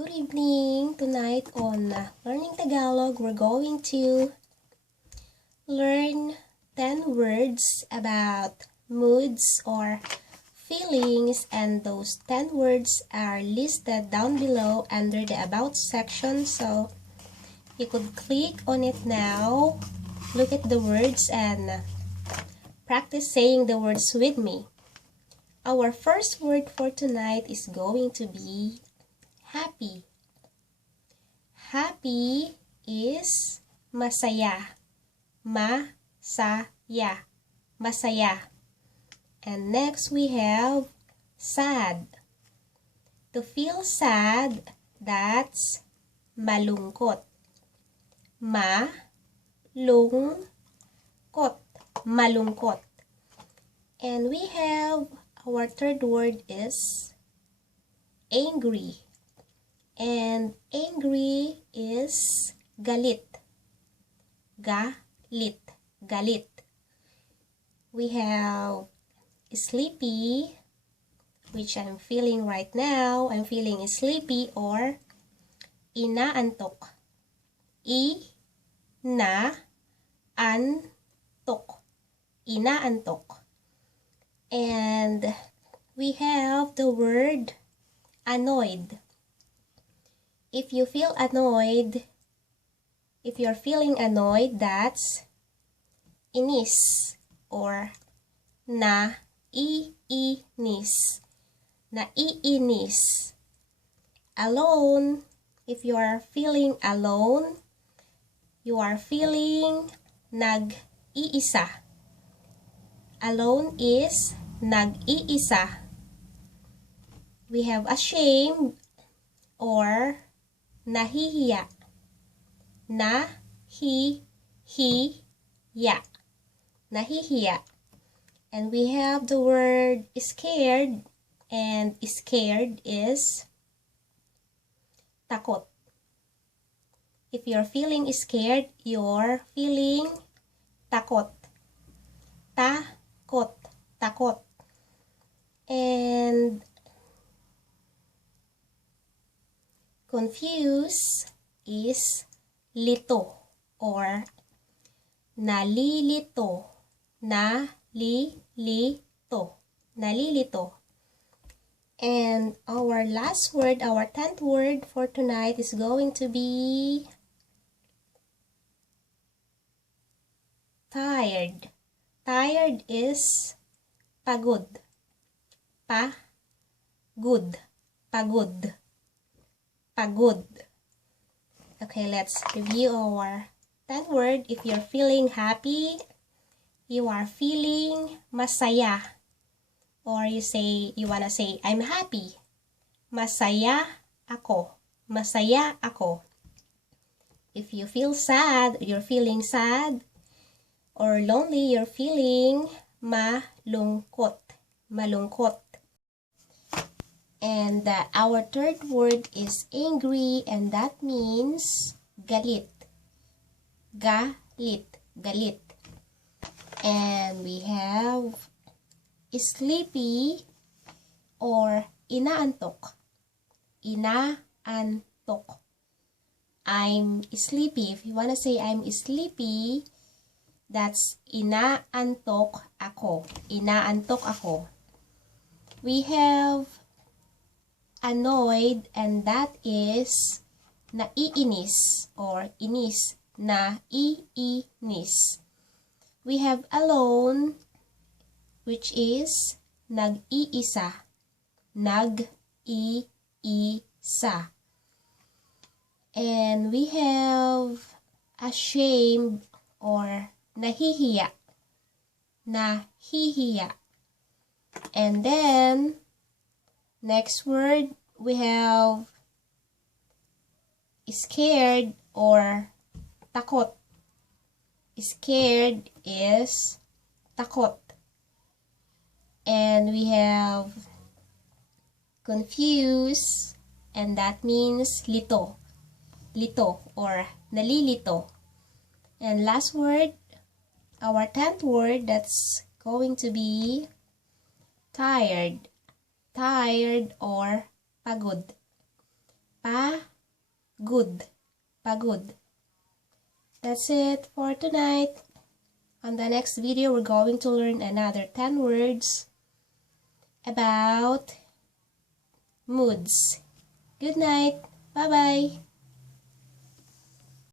Good evening! Tonight on Learning Tagalog, we're going to learn 10 words about moods or feelings, and those 10 words are listed down below under the About section, so you could click on it now, look at the words, and practice saying the words with me. Our first word for tonight is going to be happy. Happy is masaya. Masaya. Masaya. And next we have sad. To feel sad, that's malungkot. Malungkot. Malungkot. And we have our third word is angry. And angry is galit. Galit. Galit. We have sleepy, which I'm feeling right now. I'm feeling sleepy, or inaantok. Inaantok. Inaantok. And we have the word annoyed. If you feel annoyed, if you're feeling annoyed, that's inis or naiinis. Naiinis. Alone, if you are feeling alone, you are feeling nag-iisa. Alone is nag-iisa. We have ashamed or nahihiya. Nahihiya. Nahihiya. And we have the word scared, and scared is takot. If you're feeling scared, you're feeling takot. Takot. Takot. And confused is lito or nalilito. Nalilito. Nalilito. And our last word, our 10th word for tonight is going to be tired. Tired is pagod. Pagod. Pagod. Pagod. Okay, let's review our 10th word. If you're feeling happy, you are feeling masaya. Or you wanna say, I'm happy. Masaya ako. Masaya ako. If you feel sad, you're feeling sad or lonely, you're feeling malungkot. Malungkot. And our third word is angry, and that means galit. Galit. Galit. And we have sleepy or inaantok. Inaantok. I'm sleepy. If you want to say I'm sleepy, that's inaantok ako. Inaantok ako. We have annoyed, and that is naiinis or inis. Naiinis. We have alone, which is nag-iisa. Nag-iisa. And we have ashamed or nahihiya. Nahihiya. And then next word, we have scared or takot. Scared is takot. And we have confused, and that means lito. Lito or nalilito. And last word, our 10th word, that's going to be tired. Tired or pagod. Pagod. Pagod. That's it for tonight. On the next video, we're going to learn another 10 words about moods. Good night. Bye-bye.